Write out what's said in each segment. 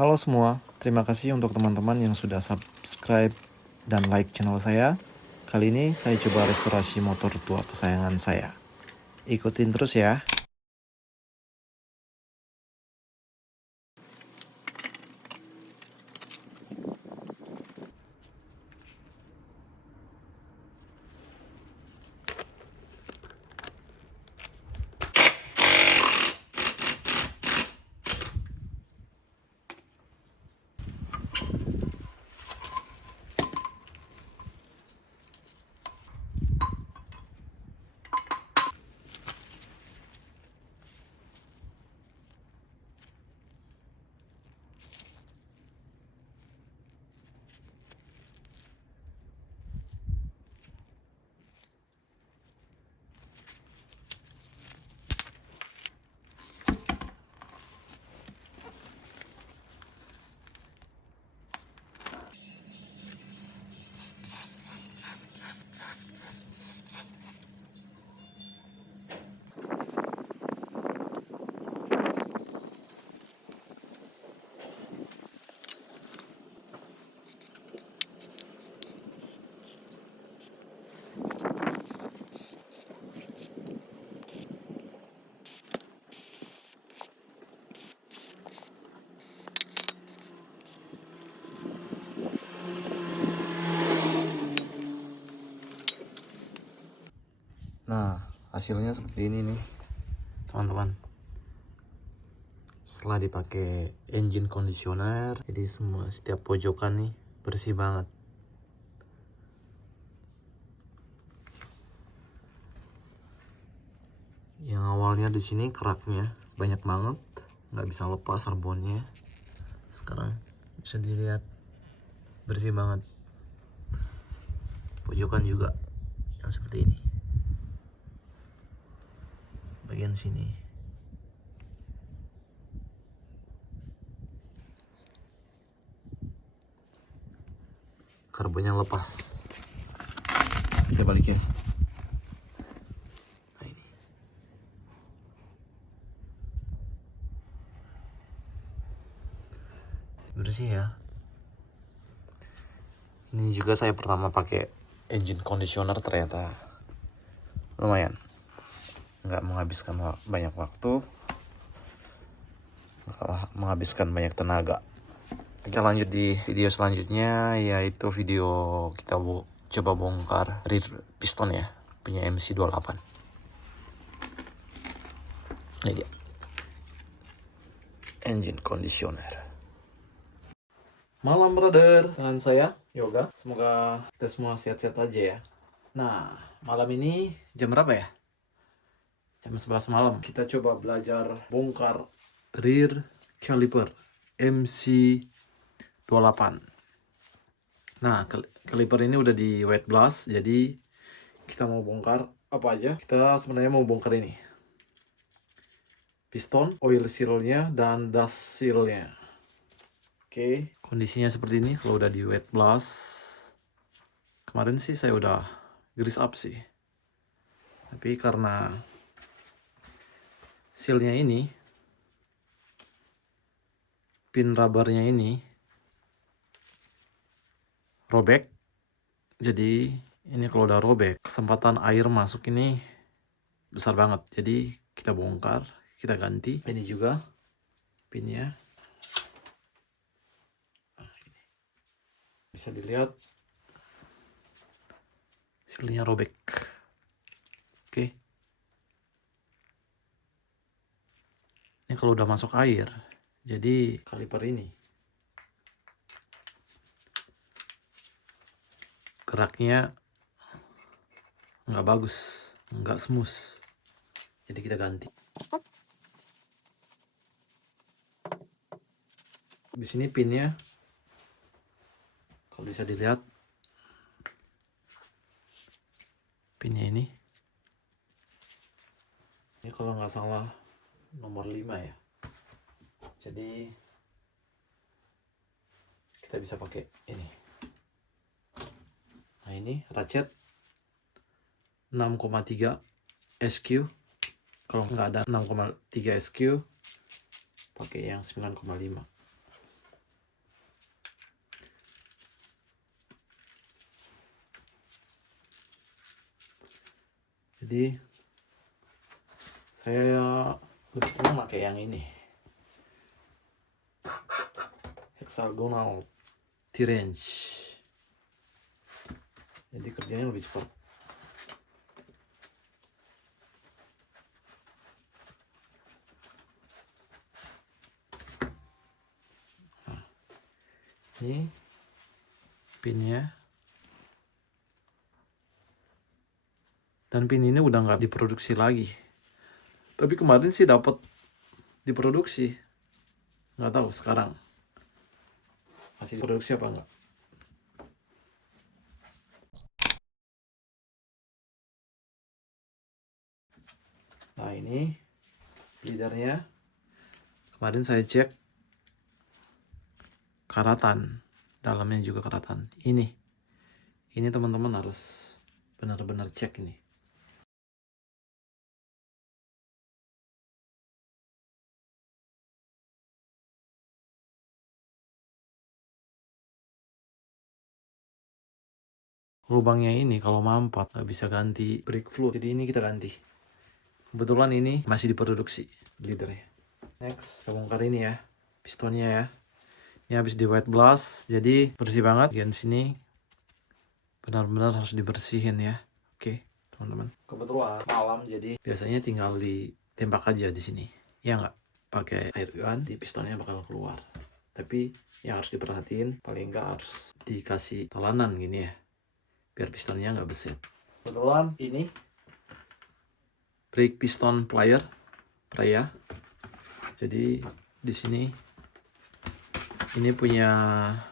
Halo semua, terima kasih untuk teman-teman yang sudah subscribe dan like channel saya. Kali ini saya coba restorasi motor tua kesayangan saya. Ikutin terus ya. Nah, hasilnya seperti ini nih, teman-teman. Setelah dipakai engine conditioner, jadi setiap pojokan nih bersih banget. Yang awalnya di sini keraknya banyak banget, nggak bisa lepas karbonnya. Sekarang bisa dilihat bersih banget. Pojokan juga yang seperti ini. Bagian sini. Karbonnya lepas. Kita balik ya. Nah ini. Bersih ya. Ini juga saya pertama pakai engine conditioner, ternyata lumayan. Nggak menghabiskan banyak waktu, nggak menghabiskan banyak tenaga. Kita lanjut di video selanjutnya, yaitu video kita coba bongkar rear piston ya, punya MC28. Ini dia, engine conditioner. Malam brother, dengan saya Yoga. Semoga kita semua sehat-sehat aja ya. Nah, malam ini jam berapa ya? Jam 11 malam. Kita coba belajar bongkar rear caliper MC28. Nah, caliper ini udah di wet blast, jadi kita mau bongkar apa aja. Kita sebenarnya mau bongkar ini, piston, oil seal-nya, dan dust seal-nya. Oke, kondisinya seperti ini kalau udah di wet blast. Kemarin sih saya udah grease up sih, tapi karena seal-nya ini, pin rubbernya ini robek. Jadi ini kalau udah robek, kesempatan air masuk ini besar banget. Jadi kita bongkar, kita ganti. Ini juga pinnya. Bisa dilihat seal-nya robek. Oke. Ini kalau udah masuk air, jadi kaliper ini geraknya nggak bagus, nggak smooth. Jadi kita ganti. Di sini pinnya, kalau bisa dilihat, pinnya ini kalau nggak salah nomor 5 ya. Jadi kita bisa pakai ini. Nah ini ratchet 6,3 SQ. Kalau nggak ada 6,3 SQ, pakai yang 9,5. Jadi saya lebih senang pakai yang ini, hexagonal T-Range. Jadi kerjanya lebih cepat. Nah, ini pinnya. Dan pin ini udah nggak diproduksi lagi. Tapi kemarin sih dapat diproduksi. Nggak tahu sekarang masih diproduksi apa enggak. Nah ini leadernya. Kemarin saya cek karatan. Dalamnya juga karatan. Ini teman-teman harus benar-benar cek ini. Lubangnya ini kalau mampat nggak bisa ganti brake fluid, jadi ini kita ganti. Kebetulan ini masih diproduksi leadernya. Next, kita bongkar ini ya, pistonnya ya. Ini habis di white blast, jadi bersih banget. Bagian sini benar-benar harus dibersihin ya. Oke, teman-teman. Kebetulan malam, jadi biasanya tinggal ditembak aja di sini. Ya nggak, pakai air gun, di pistonnya bakal keluar. Tapi yang harus diperhatiin, paling nggak harus dikasih telanan gini ya, biar pistonnya nggak beset. Kebetulan ini brake piston plier Praya. Jadi di sini ini punya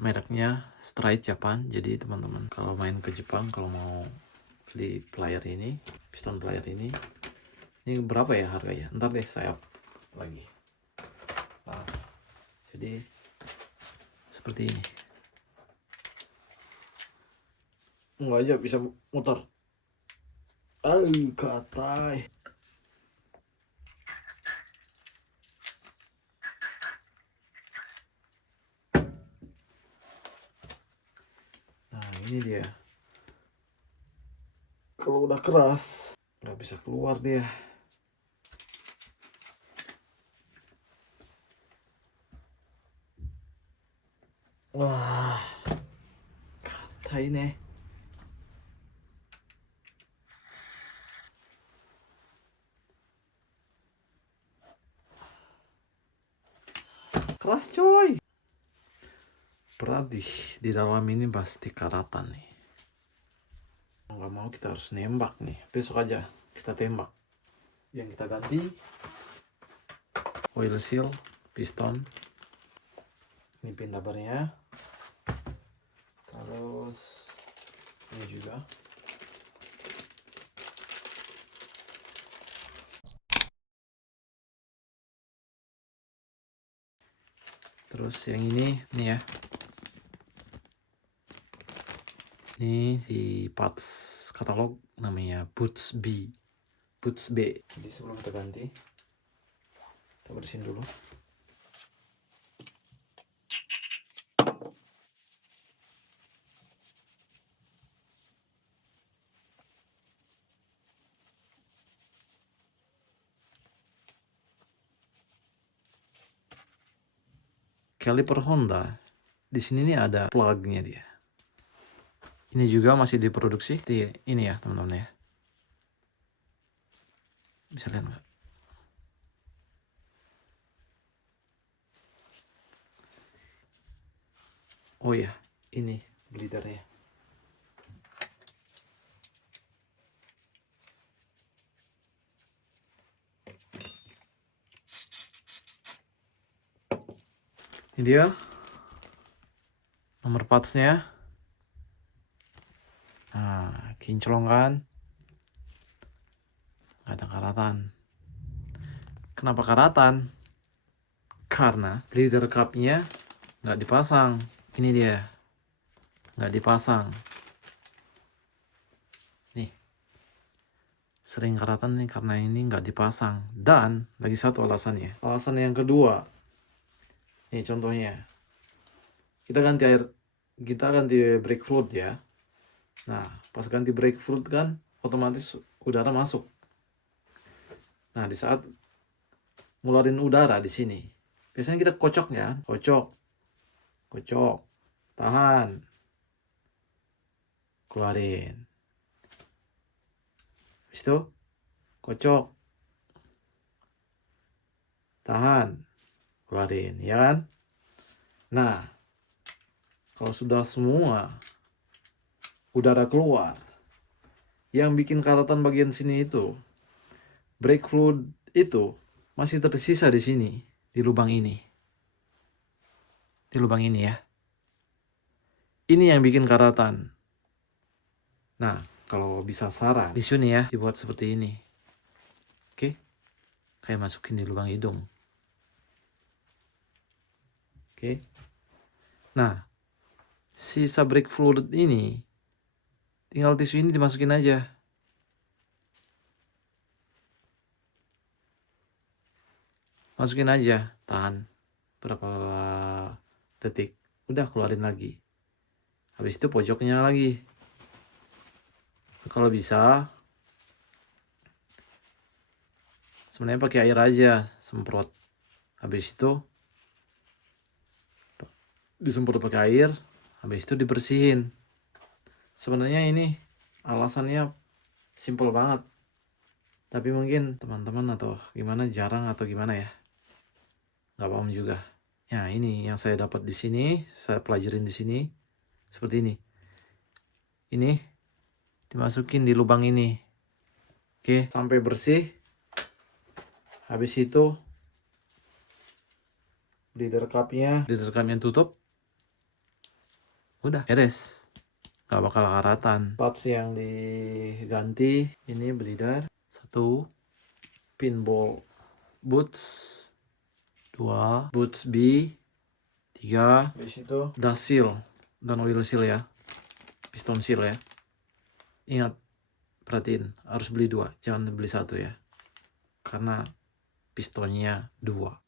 mereknya Stride Japan. Jadi teman-teman kalau main ke Jepang, kalau mau beli plier ini, piston plier ini berapa ya harganya? Ntar deh saya up lagi. Nah, jadi seperti ini. Enggak aja bisa muter. Katai. Nah ini dia. Kalau udah keras nggak bisa keluar dia. Wah, katai nih. Keras coy. Berarti di dalam ini pasti karatan nih. Nggak mau kita harus nembak nih. Besok aja kita tembak. Yang kita ganti oil seal, piston. Ini pin lebarnya. Terus ini juga. Terus yang ini nih ya. Ini di parts katalog namanya Boots B. Jadi sebelum kita ganti, kita bersihin dulu. Caliper Honda. Di sini nih ada plugnya dia. Ini juga masih diproduksi di ini ya teman-teman ya. Bisa lihat nggak? Oh ya, ini bleedernya. Ini dia nomor partsnya. Nah, kinclong kan? Nggak ada karatan. Kenapa karatan? Karena bleeder cupnya nggak dipasang. Ini dia, nggak dipasang. Nih, sering karatan nih karena ini nggak dipasang. Dan lagi satu alasannya. Alasan yang kedua, nih contohnya, kita ganti brake fluid ya. Nah, pas ganti brake fluid kan otomatis udara masuk. Nah, di saat ngeluarin udara di sini, biasanya kita kocok ya, kocok, tahan, keluarin. Habis itu kocok, tahan, keluarin, ya kan? Nah, kalau sudah semua udara keluar, yang bikin karatan bagian sini itu, brake fluid itu masih tersisa di sini, di lubang ini. Di lubang ini ya. Ini yang bikin karatan. Nah, kalau bisa saran, di sini ya, dibuat seperti ini. Oke? Kayak masukin di lubang hidung. Oke? Nah, sisa brake fluid ini, tinggal tisu ini dimasukin aja. Masukin aja, tahan berapa detik. Udah, keluarin lagi. Habis itu pojoknya lagi. Kalau bisa, sebenarnya pakai air aja, semprot. Habis itu disemprot pakai air, habis itu dibersihin. Sebenarnya ini alasannya simple banget, tapi mungkin teman-teman atau gimana jarang atau gimana ya, nggak paham juga. Ya, ini yang saya dapat di sini, saya pelajarin di sini seperti ini. Ini dimasukin di lubang ini. Oke, sampai bersih. Habis itu bleeder cupnya tutup. Udah beres, nggak bakal karatan. Parts yang diganti ini bleeder 1, pinball boots 2, boots B 3, habis itu dust seal dan oil seal ya, piston seal ya. Ingat, perhatiin, harus beli 2, jangan beli 1 ya, karena pistonnya 2.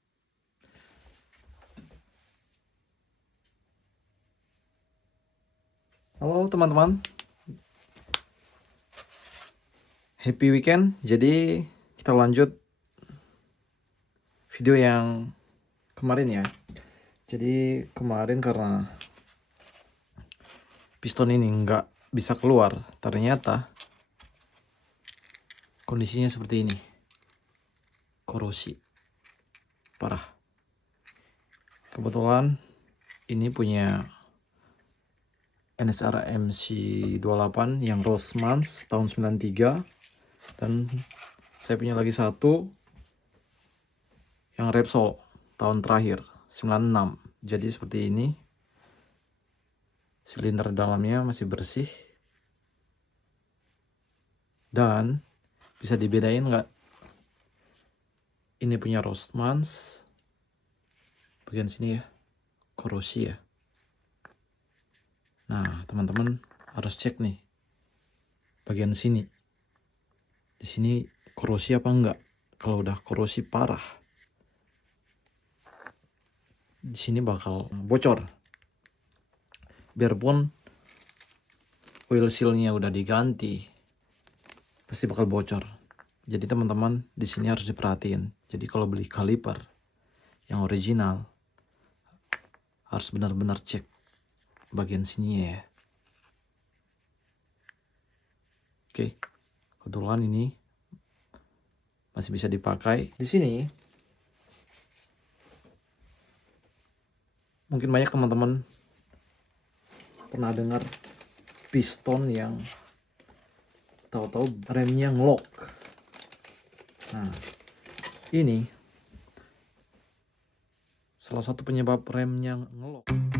Halo teman-teman, happy weekend. Jadi kita lanjut video yang kemarin ya. Jadi kemarin karena piston ini nggak bisa keluar, ternyata kondisinya seperti ini, korosi parah. Kebetulan ini punya NSR MC28 yang Rossmann tahun 93, dan saya punya lagi satu yang Repsol tahun terakhir 96. Jadi seperti ini, silinder dalamnya masih bersih dan bisa dibedain nggak, ini punya Rossmann bagian sini ya, korosi ya. Nah, teman-teman harus cek nih bagian sini. Di sini korosi apa enggak? Kalau udah korosi parah, di sini bakal bocor. Biarpun oil seal-nya udah diganti, pasti bakal bocor. Jadi teman-teman di sini harus diperhatiin. Jadi kalau beli kaliper yang original, harus benar-benar cek bagian sini ya. Oke, kebetulan ini masih bisa dipakai. Di sini mungkin banyak teman-teman pernah dengar piston yang tahu-tahu remnya ngelock. Nah, ini salah satu penyebab remnya ngelock.